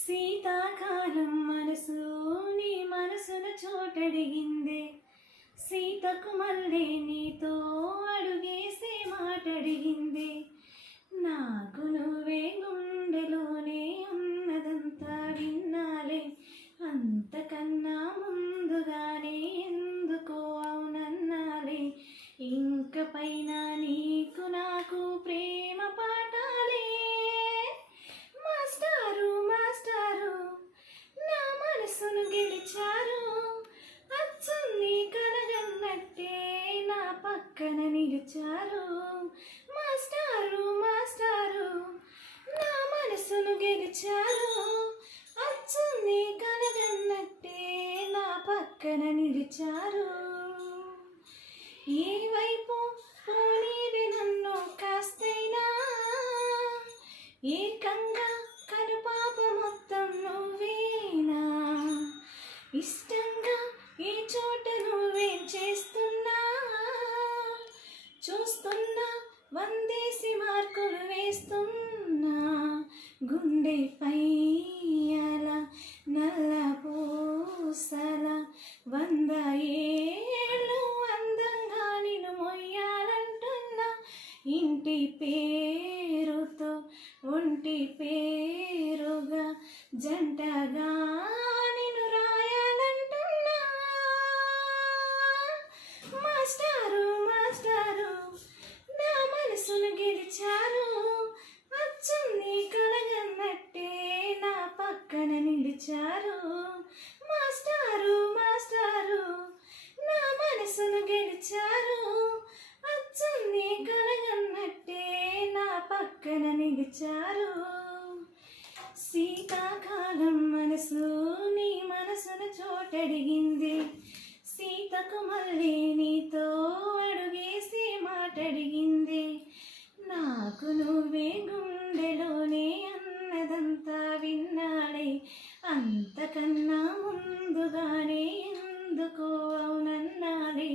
శీతాకాలం మనసు నీ మనసును చోటడిగిందే, సీతకు మళ్ళీ నీతో అడుగేసే మాటడిగిందే. నాకు నువ్వే గుండెలోనే ఉన్నదంతా విన్నాలే, అంతకన్నా ముందుగానే ఎందుకో అవునన్నాలే. ఇంక పైన నీకు నాకు ప్రేమ పాఠాలే. మాస్టారు మాస్టారు నా మనసును గెలిచారు, అచ్చుని కలగన్నట్టే నా పక్కన నిలిచారు. మాస్టారు మాస్టారు నా మనసును గెలిచారు, అచ్చుని కలగన్నట్టే నా పక్కన నిలిచారు. ఏ వైపు పోనీవి నన్ను కాస్తైనా, ఏకంగా కనుపాప మొత్తం నువ్వేనా. ఇష్టంగా ఏ చోట నువ్వేం చేస్తున్నా, చూస్తున్నా వందేసి మార్కులు వేస్తున్నా. గుండెపై అలా నల్ల పూసల 100 ఏళ్ళు అందంగా నిన్ను మొయ్యాలంటున్నా. ఇంటి పేరుతో ఒంటి పేరుగా జంటగా నిన్ను రాయాలంటున్నా. మాస్టారు మాస్టారు నా మనసును గెలిచారు, అచ్చుని కలగన్నట్టే నా పక్కన నిలిచారు. మాస్టారు మాస్టారు నా మనసును గెలిచారు, అచ్చుని కలగన్నట్టే నా పక్కన నిలిచారు. శీతాకాలం మనసు నీ మనసును చోటడిగింది, సీతకు మళ్ళీ నీతో అడుగేసి మాటడిగింది. నాకు నువ్వే గుండెలోనే అన్నదంతా విన్నాడే, అంతకన్నా ముందుగానే ఎందుకో అవునన్నాడే.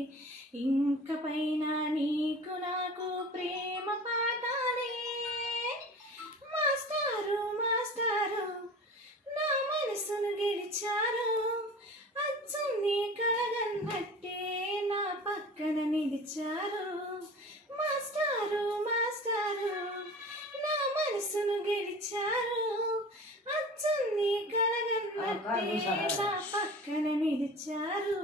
ఇంక పైన నీకు నాకు ప్రేమ పాఠాలే. మాస్టారు మాస్టారు నా మనసును గెలిచారు, అచ్చుని కలగన్నట్టే నా పక్కన నిలిచారు. మాస్టారు మాస్టారు నా మనసును గెలిచారు, అచ్చుని కలగన్నట్టే నా పక్కన నిలిచారు.